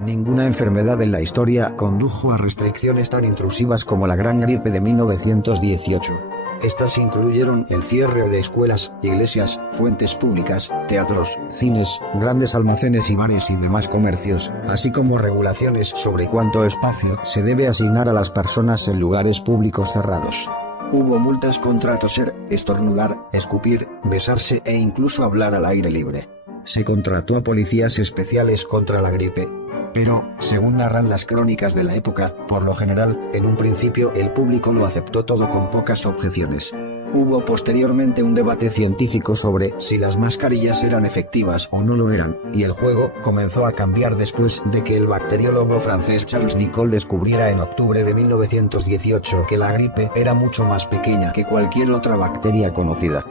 Ninguna enfermedad en la historia condujo a restricciones tan intrusivas como la Gran Gripe de 1918. Estas incluyeron el cierre de escuelas, iglesias, fuentes públicas, teatros, cines, grandes almacenes y bares y demás comercios, así como regulaciones sobre cuánto espacio se debe asignar a las personas en lugares públicos cerrados. Hubo multas contra toser, estornudar, escupir, besarse e incluso hablar al aire libre. Se contrató a policías especiales contra la gripe. Pero, según narran las crónicas de la época, por lo general, en un principio el público lo aceptó todo con pocas objeciones. Hubo posteriormente un debate científico sobre si las mascarillas eran efectivas o no lo eran, y el juego comenzó a cambiar después de que el bacteriólogo francés Charles Nicolle descubriera en octubre de 1918 que la gripe era mucho más pequeña que cualquier otra bacteria conocida.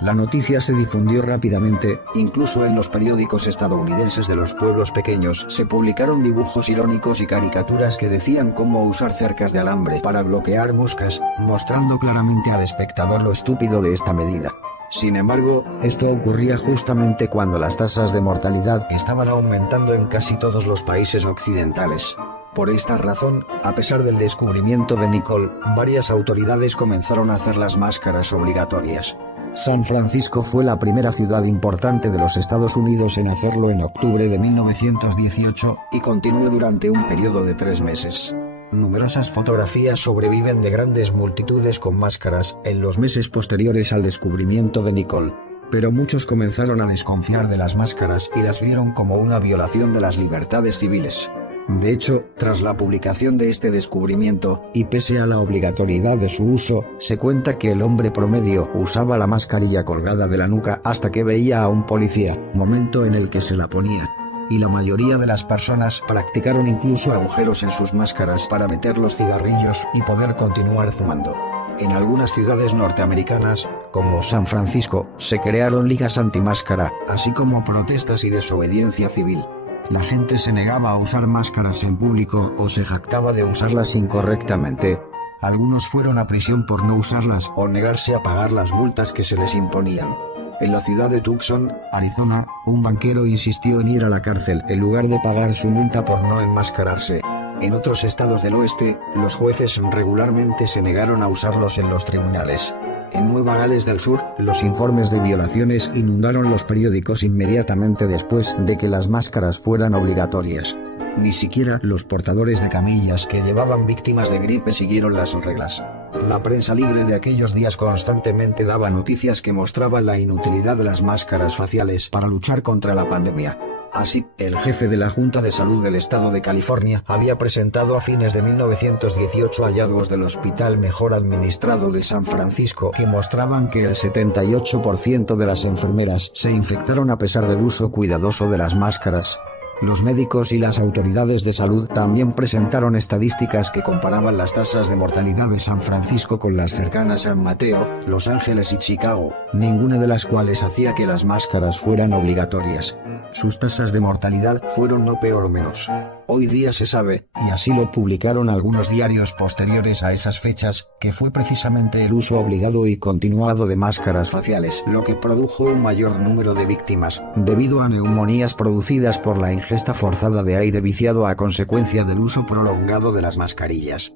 La noticia se difundió rápidamente, incluso en los periódicos estadounidenses de los pueblos pequeños se publicaron dibujos irónicos y caricaturas que decían cómo usar cercas de alambre para bloquear moscas, mostrando claramente al espectador lo estúpido de esta medida. Sin embargo, esto ocurría justamente cuando las tasas de mortalidad estaban aumentando en casi todos los países occidentales. Por esta razón, a pesar del descubrimiento de Nicolle, varias autoridades comenzaron a hacer las máscaras obligatorias. San Francisco fue la primera ciudad importante de los Estados Unidos en hacerlo en octubre de 1918, y continuó durante un periodo de 3 meses. Numerosas fotografías sobreviven de grandes multitudes con máscaras en los meses posteriores al descubrimiento de Nicolle. Pero muchos comenzaron a desconfiar de las máscaras y las vieron como una violación de las libertades civiles. De hecho, tras la publicación de este descubrimiento, y pese a la obligatoriedad de su uso, se cuenta que el hombre promedio usaba la mascarilla colgada de la nuca hasta que veía a un policía, momento en el que se la ponía. Y la mayoría de las personas practicaron incluso agujeros en sus máscaras para meter los cigarrillos y poder continuar fumando. En algunas ciudades norteamericanas, como San Francisco, se crearon ligas antimáscara, así como protestas y desobediencia civil. La gente se negaba a usar máscaras en público o se jactaba de usarlas incorrectamente. Algunos fueron a prisión por no usarlas o negarse a pagar las multas que se les imponían. En la ciudad de Tucson, Arizona, un banquero insistió en ir a la cárcel en lugar de pagar su multa por no enmascararse. En otros estados del oeste, los jueces regularmente se negaron a usarlos en los tribunales. En Nueva Gales del Sur, los informes de violaciones inundaron los periódicos inmediatamente después de que las máscaras fueran obligatorias. Ni siquiera los portadores de camillas que llevaban víctimas de gripe siguieron las reglas. La prensa libre de aquellos días constantemente daba noticias que mostraban la inutilidad de las máscaras faciales para luchar contra la pandemia. Así, el jefe de la Junta de Salud del Estado de California había presentado a fines de 1918 hallazgos del Hospital Mejor Administrado de San Francisco que mostraban que el 78% de las enfermeras se infectaron a pesar del uso cuidadoso de las máscaras. Los médicos y las autoridades de salud también presentaron estadísticas que comparaban las tasas de mortalidad de San Francisco con las cercanas San Mateo, Los Ángeles y Chicago, ninguna de las cuales hacía que las máscaras fueran obligatorias. Sus tasas de mortalidad fueron no peor o menos. Hoy día se sabe, y así lo publicaron algunos diarios posteriores a esas fechas, que fue precisamente el uso obligado y continuado de máscaras faciales lo que produjo un mayor número de víctimas, debido a neumonías producidas por la ingesta forzada de aire viciado a consecuencia del uso prolongado de las mascarillas.